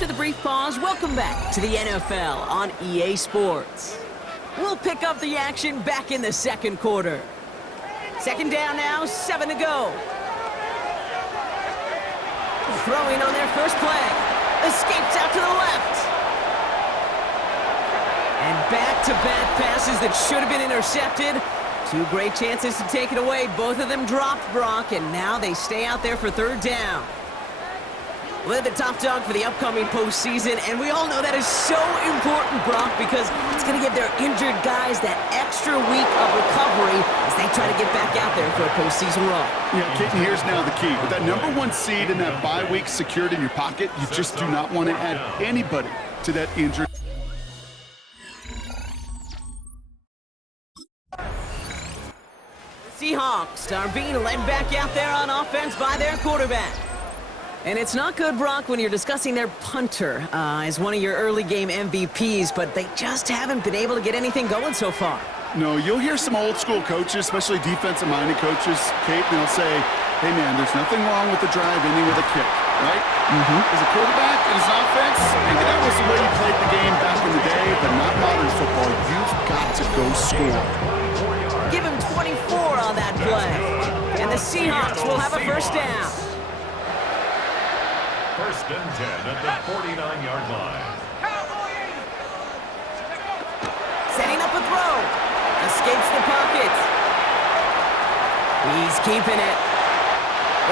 After the brief pause, welcome back to the NFL on EA Sports. We'll pick up the action back in the second quarter. Second down now, 7 to go. Throwing on their first play. Escapes out to the left. And back-to-back passes that should have been intercepted. Two great chances to take it away. Both of them dropped, Brock, and now they stay out there for third down. We're the top dog for the upcoming postseason, and we all know that is so important, Brock, because it's going to give their injured guys that extra week of recovery as they try to get back out there for a postseason run. Yeah, Keaton, here's now the key. With that number one seed and that bye week secured in your pocket, you just do not want to add anybody to that injured. Seahawks are being led back out there on offense by their quarterback. And it's not good, Brock, when you're discussing their punter as one of your early game MVPs, but they just haven't been able to get anything going so far. No, you'll hear some old school coaches, especially defensive-minded coaches, Kate, and they'll say, hey, man, there's nothing wrong with the drive ending with a kick, right? As a quarterback and as an offense, maybe that was the way you played the game back in the day, but not modern football. You've got to go score. Give him 24 on that play. And the Seahawks will have a first down. First and 10 at the 49-yard line. Setting up a throw. Escapes the pocket. He's keeping it.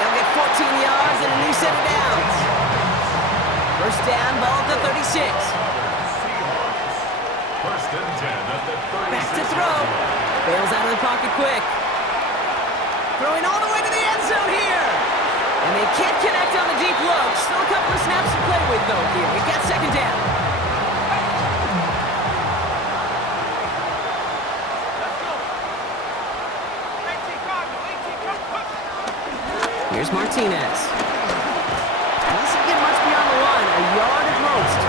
They'll get 14 yards and a new set of downs. First down, ball at the 36. First and 10 at the 36. Back to throw. Bails out of the pocket quick. Throwing all the way to the end zone here. And they can't connect on the deep look. Still a couple of snaps to play with, though, here. We've got second down. Here's Martinez. Doesn't get much beyond the line. A yard at most.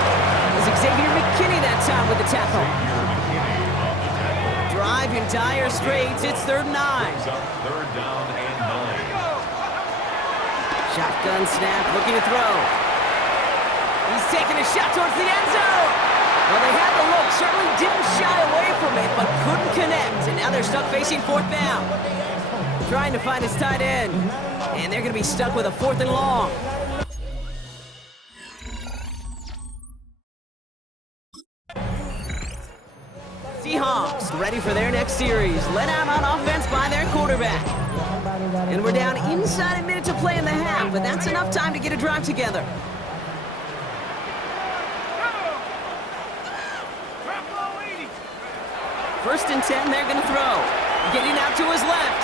It's Xavier McKinney that time with the tackle. Drive in dire straits. It's 3rd and 9. Third down and 9. Shotgun snap, looking to throw. He's taking a shot towards the end zone. Well, they had the look, certainly didn't shy away from it, but couldn't connect. And now they're stuck facing 4th down. Trying to find his tight end. And they're going to be stuck with a 4th and long. Seahawks ready for their next series. Led out on offense by their quarterback. And we're down inside a minute to play in the half, but that's enough time to get a drive together. First and 10, they're going to throw. Getting out to his left.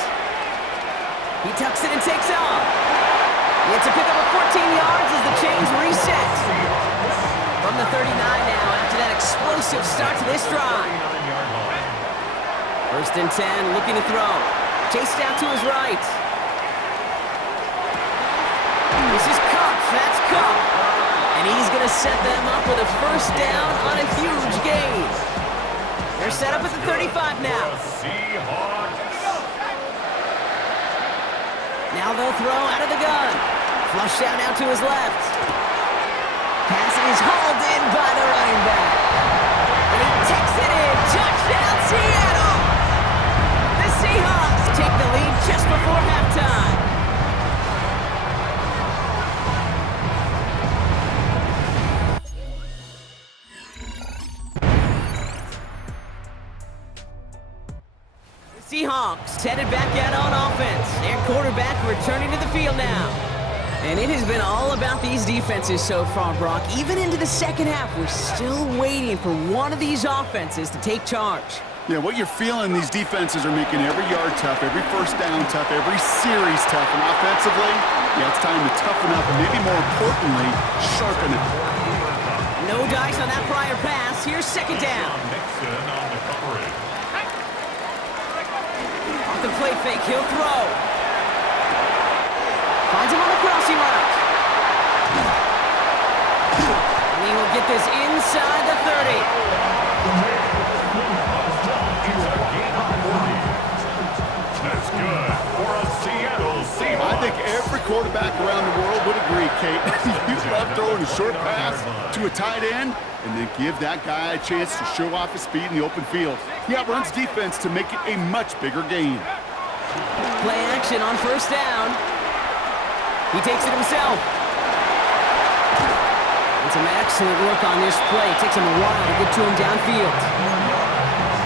He tucks it and takes off. He gets a pick up of 14 yards as the chains reset. From the 39 now after that explosive start to this drive. First and 10, looking to throw. Chased out to his right. This is Cup. That's Cup. And he's going to set them up with a first down on a huge gain. They're set up at the 35 now. Now they'll throw out of the gun. Flushed out now to his left. Pass is hauled in by the running back. And he takes it in. Touchdown, Seattle! The Seahawks take the lead just before halftime. Seahawks headed back out on offense. Their quarterback returning to the field now. And it has been all about these defenses so far, Brock. Even into the second half, we're still waiting for one of these offenses to take charge. Yeah, what you're feeling, these defenses are making every yard tough, every first down tough, every series tough. And offensively, yeah, it's time to toughen up and maybe more importantly, sharpen it. No dice on that prior pass. Here's second down. Off the play fake, he'll throw. Finds him on the crossing route. And he will get this inside the 30. That's good for a Seattle Seahawks. I think every quarterback around the world would agree, Kate. You love throwing a short pass to a tight end and then give that guy a chance to show off his speed in the open field. He outruns defense to make it a much bigger gain. Play action on first down. He takes it himself. And some excellent work on this play. It takes him a while to get to him downfield.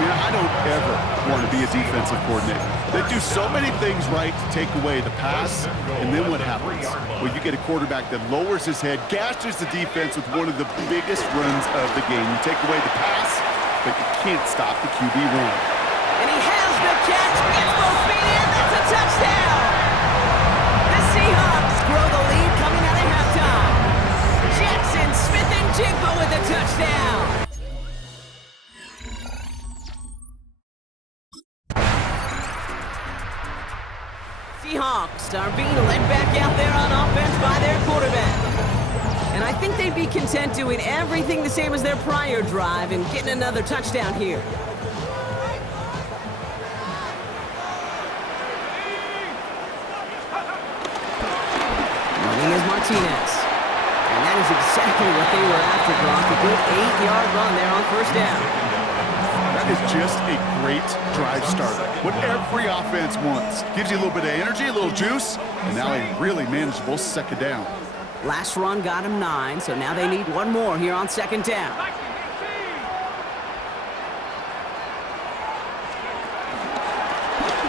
I don't ever want to be a defensive coordinator. They do so many things right to take away the pass, and then what happens? Well, you get a quarterback that lowers his head, gashes the defense with one of the biggest runs of the game. You take away the pass, but you can't stop the QB run. And he has the catch, gets both feet in, that's a touchdown! The Seahawks grow the lead coming out of halftime. Jackson Smith-Njigba with a touchdown! Seahawks are being led back out there on offense by their quarterback. And I think they'd be content doing everything the same as their prior drive and getting another touchdown here. Running is Martinez. And that is exactly what they were after, Brock. A good 8-yard run there on first down. That is just a great drive starter. What every offense wants. Gives you a little bit of energy, a little juice, and now a really manageable second down. Last run got him 9, so now they need one more here on second down.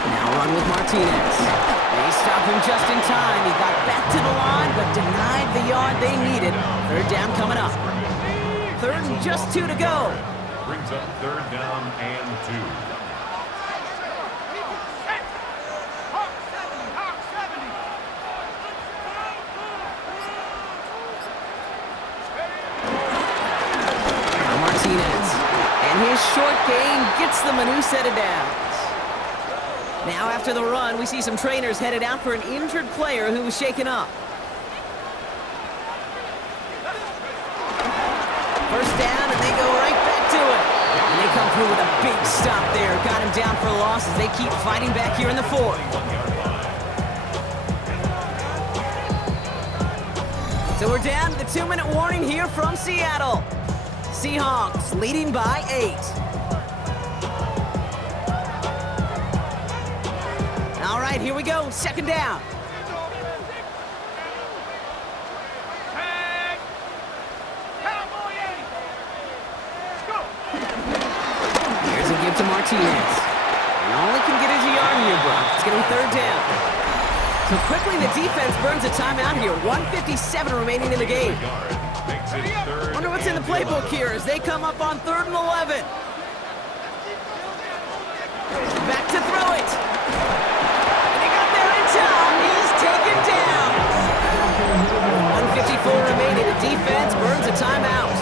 Now run with Martinez. They stop him just in time. He got back to the line, but denied the yard they needed. Third down coming up. Third and just 2 to go. Brings up third down and 2. Martinez. And his short gain gets them a new set of downs. Now after the run, we see some trainers headed out for an injured player who was shaken up. First down, and they go right back to it. And they come through with a big stop there. Got him down for a loss as they keep fighting back here in the fourth. So we're down to the 2-minute warning here from Seattle. Seahawks leading by 8. All right, here we go. Second down. Here's a give to Martinez. And all he can get is a yard here, Brock. It's going to be third down. So quickly, the defense burns a timeout here. 1:57 remaining in the game. Wonder what's in the playbook here as they come up on 3rd and 11. Back to throw it. And he got there in time. He's taken down. 1:54 remaining. The defense burns a timeout.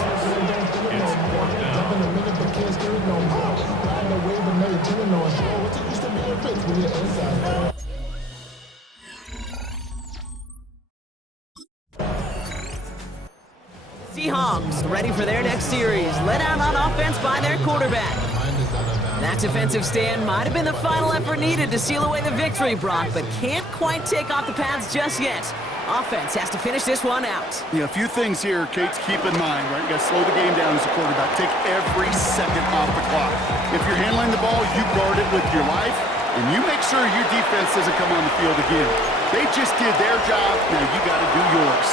It's fourth down. Seahawks ready for their next series. Led out on offense by their quarterback. That defensive stand might have been the final effort needed to seal away the victory, Brock, but can't quite take off the pads just yet. Offense has to finish this one out. Yeah, a few things here, Kate, to keep in mind, right? You got to slow the game down as a quarterback. Take every second off the clock. If you're handling the ball, you guard it with your life, and you make sure your defense doesn't come on the field again. They just did their job. Now you got to do yours.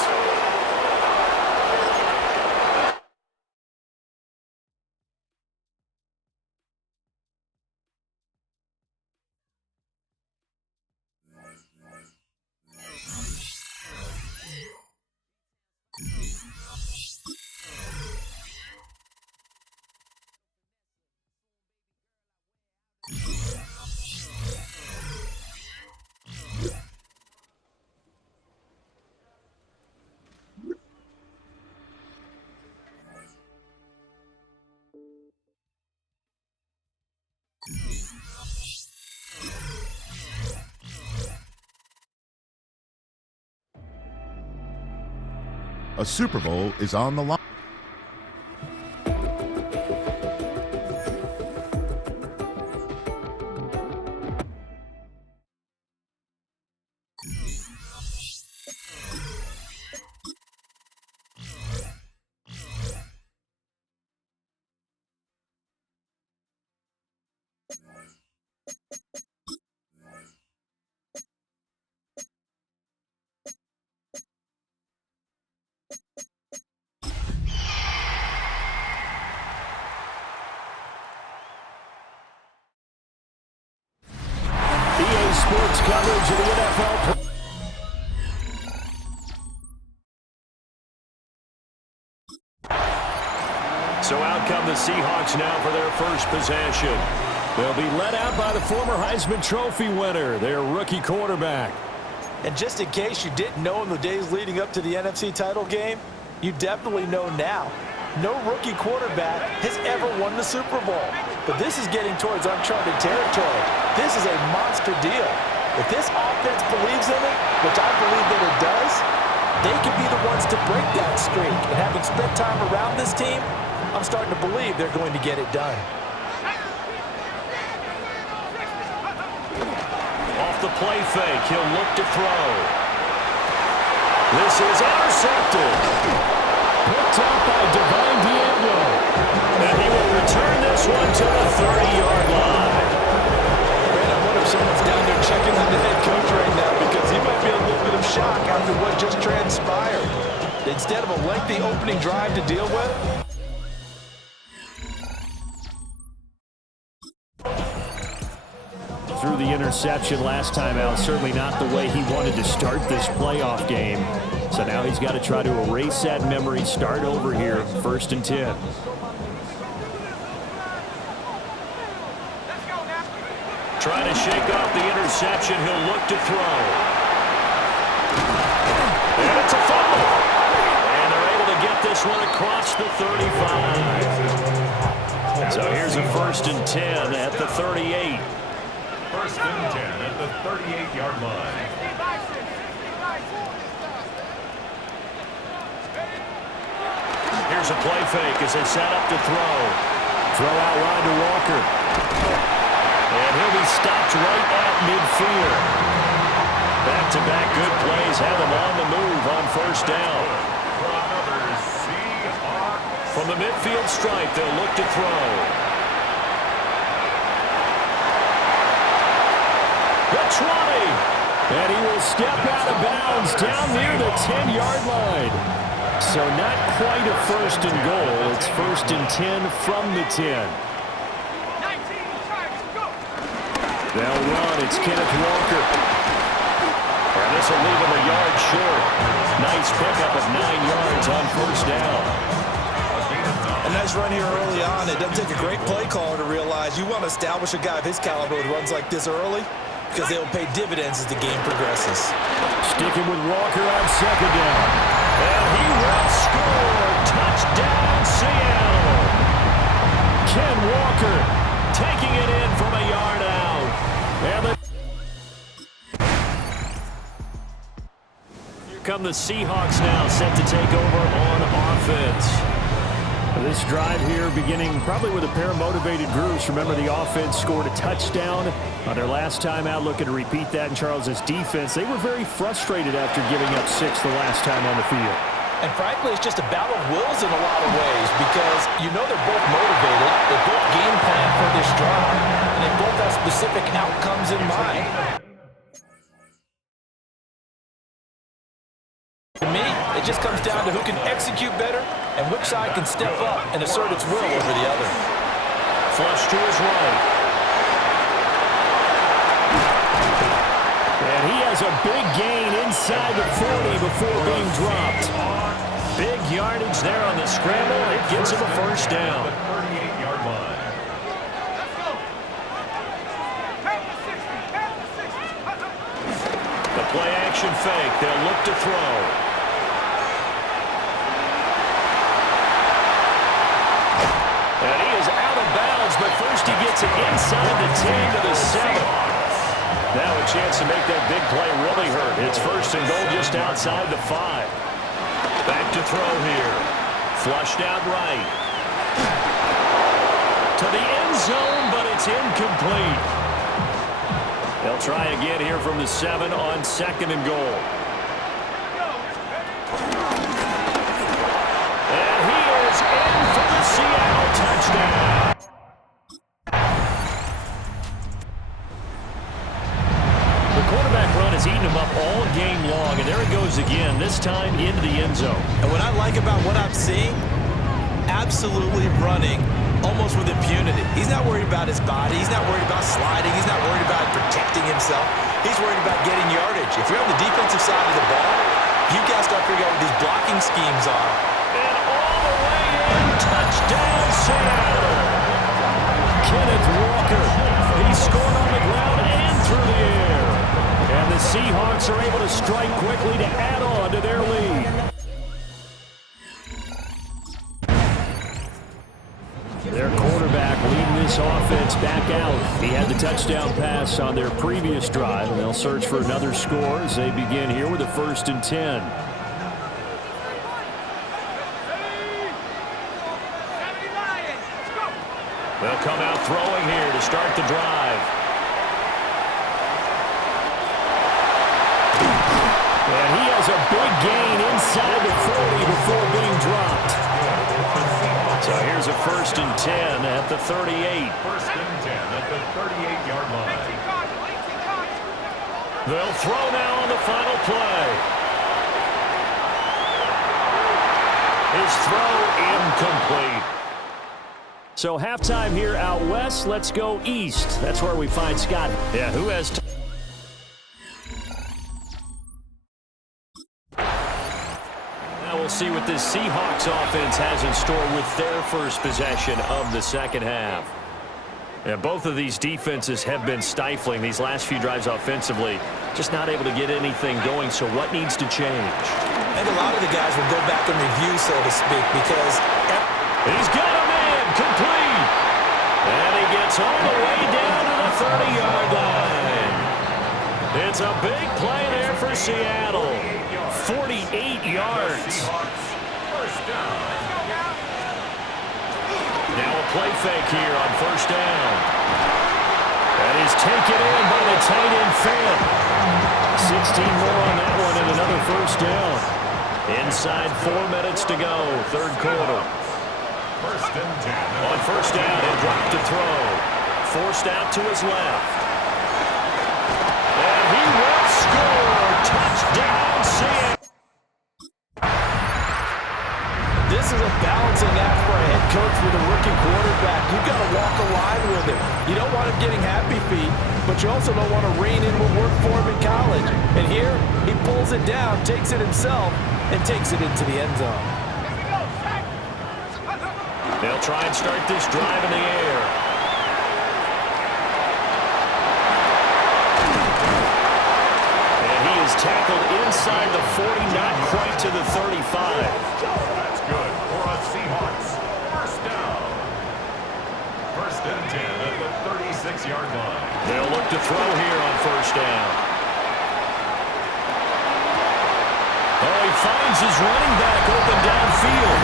A Super Bowl is on the line. EA Sports coverage of the NFL. So out come the Seahawks now for their first possession. They'll be led out by the former Heisman Trophy winner, their rookie quarterback. And just in case you didn't know in the days leading up to the NFC title game, you definitely know now. No rookie quarterback has ever won the Super Bowl. But this is getting towards uncharted territory. This is a monster deal. If this offense believes in it, which I believe that it does, they could be the ones to break that streak. And having spent time around this team, I'm starting to believe they're going to get it done. Off the play fake, he'll look to throw. This is intercepted. Picked up by Divine Diablo. And he will return this one to the 30-yard line. Man, I wonder if someone's down there checking on the head coach right now because he might be in a little bit of shock after what just transpired. Instead of a lengthy opening drive to deal with, threw the interception last time out. Certainly not the way he wanted to start this playoff game. So now he's got to try to erase that memory, start over here, 1st and 10. Trying to shake off the interception. He'll look to throw. And it's a fumble. And they're able to get this one across the 35. So here's a 1st and 10 at the 38. 1st and 10 at the 38-yard line. Here's a play fake as they set up to throw. Throw out wide to Walker. And he'll be stopped right at midfield. Back-to-back good plays have him on the move on 1st down. From the midfield stripe, they'll look to throw. The 20. And he will step out of bounds down near the 10-yard line. So not quite a 1st and goal. It's 1st and 10 from the 10. They'll run. It's Kenneth Walker. And this will leave him a yard short. Nice pickup of 9 yards on 1st down. a nice run here early on. It doesn't take a great play caller to realize you want to establish a guy of his caliber who runs like this early because they will pay dividends as the game progresses. Sticking with Walker on 2nd down. And he will score. Touchdown, Seattle. Ken Walker taking it in from a yard out. And here come the Seahawks now, set to take over on offense. This drive here beginning probably with a pair of motivated groups. Remember, the offense scored a touchdown on their last time out, looking to repeat that in Charles's defense. They were very frustrated after giving up 6 the last time on the field. And frankly, it's just a battle of wills in a lot of ways because you know they're both motivated, they both game plan for this drive, and they both have specific outcomes in mind. To me, it just comes down to who can execute better and which side can step up and assert its will over the other. Flush to his right. And he has a big gain inside the 40 before being dropped. Big yardage there on the scramble. It gives him a 1st down. 38-yard line. The play action fake. They'll look to throw. And he is out of bounds, but first he gets it inside the 10 to the 7. Now a chance to make that big play really hurt. It's 1st and goal just outside the 5. Back to throw here. Flushed out right. To the end zone, but it's incomplete. They'll try again here from the 7 on 2nd and goal. And he is in for the Seattle touchdown. this time into the end zone. And what I like about what I'm seeing, absolutely running almost with impunity. He's not worried about his body. He's not worried about sliding. He's not worried about protecting himself. He's worried about getting yardage. If you're on the defensive side of the ball, you guys got to figure out what these blocking schemes are. And all the way in, touchdown Seattle. Kenneth Walker, he scored on the ground and through the air. And the Seahawks are able to strike quickly to add on to their lead. Their quarterback leading this offense back out. He had the touchdown pass on their previous drive, and they'll search for another score as they begin here with a 1st and 10. They'll come out throwing here to start the drive. And he has a big gain inside the 40 before being dropped. So here's a 1st and 10 at the 38. 1st and 10 at the 38-yard line. They'll throw now on the final play. His throw incomplete. So halftime here out west. Let's go east. That's where we find Scott. Yeah, who has... We'll see what this Seahawks offense has in store with their first possession of the second half. Yeah, both of these defenses have been stifling these last few drives offensively. Just not able to get anything going, so what needs to change? I think a lot of the guys will go back and review, so to speak, because... He's got a man complete. And he gets all the way down to the 30-yard line. It's a big play there for Seattle. 48 yards. Now a play fake here on 1st down. That is taken in by the tight end Fant. 16 more on that one and another 1st down. Inside 4 minutes to go, 3rd quarter. 1st and 10. On 1st down, he'll drop to throw. Forced out to his left. And he will score. Touchdown, Seattle. This is a balancing act for a head coach with a rookie quarterback. You've got to walk a line with him. You don't want him getting happy feet, but you also don't want to rein in what worked for him in college. And here, he pulls it down, takes it himself, and takes it into the end zone. They'll try and start this drive in the air. And he is tackled inside the 40, not quite to the 35. That's good for a Seahawks. 1st down. 1st and 10 at the 36-yard line. They'll look to throw here on 1st down. Oh, he finds his running back open downfield.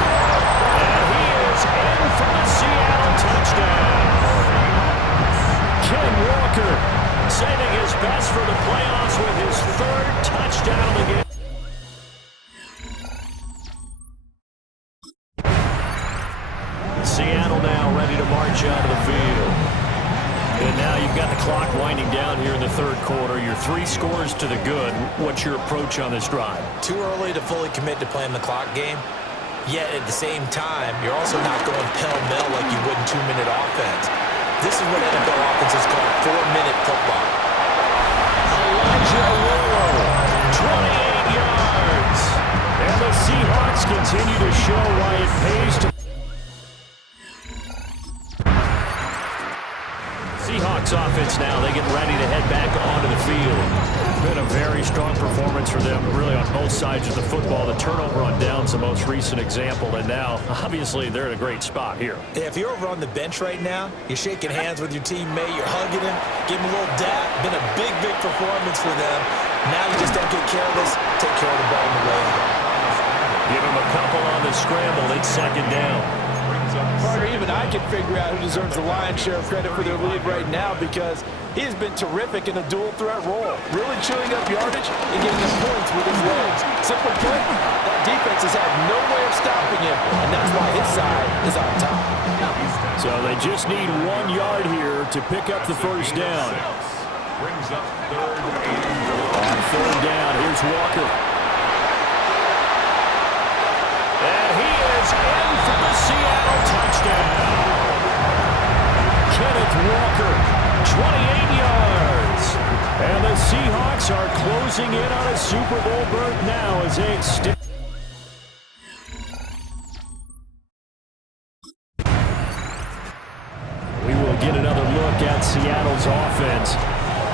And he is in for the Seattle touchdown. Ken Walker saving his best for the playoffs with his 3rd touchdown of the game. Seattle now ready to march out of the field. And now you've got the clock winding down here in the 3rd quarter. Your 3 scores to the good. What's your approach on this drive? Too early to fully commit to playing the clock game. Yet at the same time, you're also not going pell-mell like you would in 2-minute offense. This is what NFL offenses call 4-minute football. Elijah Willow, 28 yards. And the Seahawks continue to show why it pays to... Seahawks offense now, they get ready to head back onto the field. Been a very strong performance for them, really on both sides of the football. The turnover on downs the most recent example, and now, obviously, they're in a great spot here. Yeah, if you're over on the bench right now, you're shaking hands with your teammate, you're hugging him, giving him a little dap. Been a big, big performance for them. Now you just don't get careless, take care of the ball on the way out. Give him a couple on the scramble, it's 2nd down. Partner, even I can figure out who deserves the lion's share of credit for their lead right now because he has been terrific in a dual threat role, really chewing up yardage and getting them points with his legs. Simply put, that defense has had no way of stopping him, and that's why his side is on top. So they just need 1 yard here to pick up the 1st down. Brings up 3rd and 8. On 3rd down, here's Walker. in for the Seattle touchdown. Kenneth Walker, 28 yards. And the Seahawks are closing in on a Super Bowl berth now as they extend. We will get another look at Seattle's offense.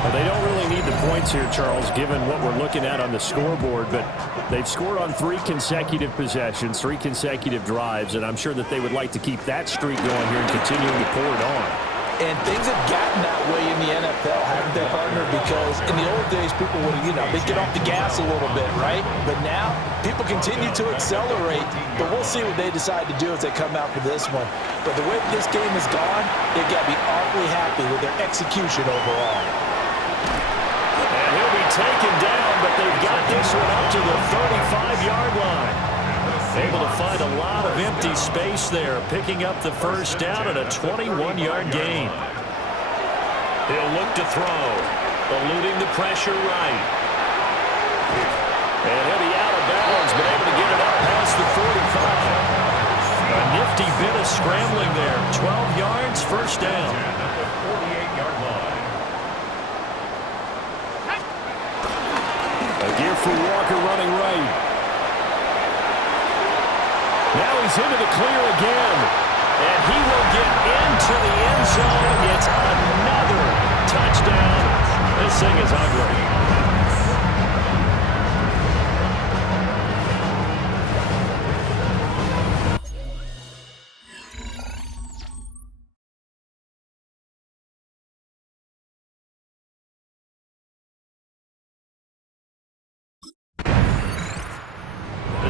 Well, they don't really need the points here, Charles, given what we're looking at on the scoreboard, but they've scored on 3 consecutive possessions, 3 consecutive drives, and I'm sure that they would like to keep that streak going here and continuing to pour it on. And things have gotten that way in the NFL, haven't they, partner? Because in the old days, people would, they'd get off the gas a little bit, right? But now, people continue to accelerate, but we'll see what they decide to do as they come out for this one. But the way this game has gone, they've got to be awfully happy with their execution overall. And he'll be taken down, but they've got this one up to the 35-yard line. Able to find a lot of empty space there, picking up the first down and a 21-yard gain. He'll look to throw, eluding the pressure right. And he'll be out of bounds, but able to get it up past the 45. A nifty bit of scrambling there. 12 yards, first down. At the 48-yard line. A gear for Walker running right. Now he's into the clear again. And he will get into the end zone. It's another touchdown. This thing is ugly.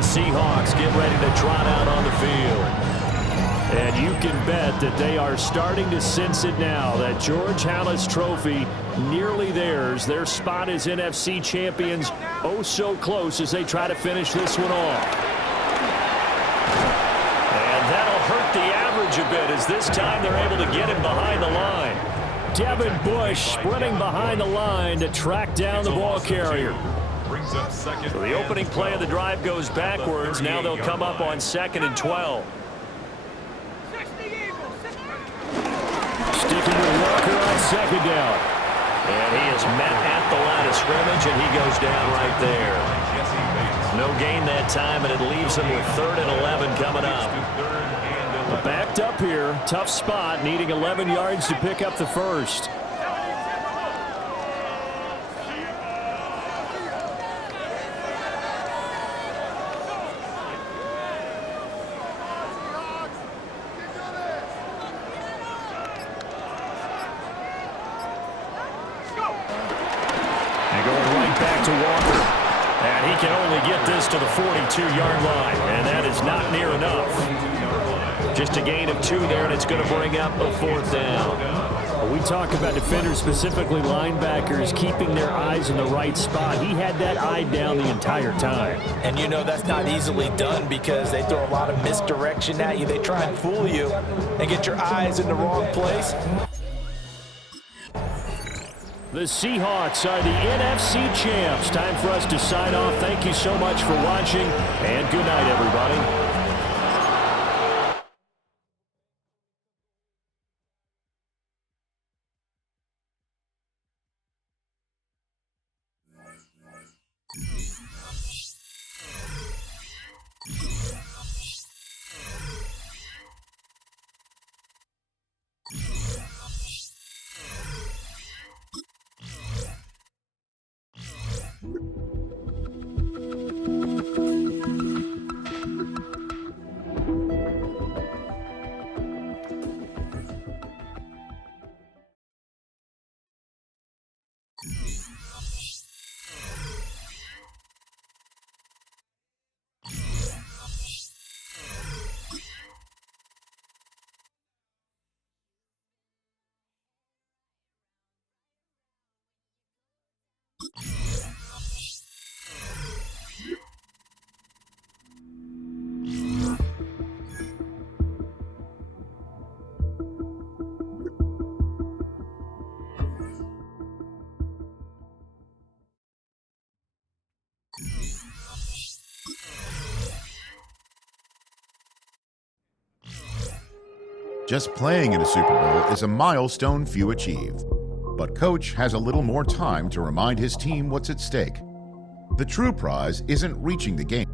Seahawks get ready to trot out on the field. And you can bet that they are starting to sense it now. That George Halas trophy nearly theirs. Their spot as NFC champions oh so close as they try to finish this one off. And that'll hurt the average a bit as this time they're able to get him behind the line. Devin Bush sprinting behind the line to track down the ball carrier. So the opening play of the drive goes backwards. Now they'll come up on 2nd and 12. Sticking with Walker on 2nd down. And he is met at the line of scrimmage, and he goes down right there. No gain that time, and it leaves him with 3rd and 11 coming up. Backed up here. Tough spot, needing 11 yards to pick up the first. To Walker, and he can only get this to the 42-yard line, and that is not near enough. Just a gain of 2 there, and it's going to bring up a 4th down. We talk about defenders, specifically linebackers, keeping their eyes in the right spot. He had that eye down the entire time. And that's not easily done because they throw a lot of misdirection at you. They try and fool you and get your eyes in the wrong place. The Seahawks are the NFC champs. Time for us to sign off. Thank you so much for watching, and good night, everybody. Just playing in a Super Bowl is a milestone few achieve. But Coach has a little more time to remind his team what's at stake. The true prize isn't reaching the game.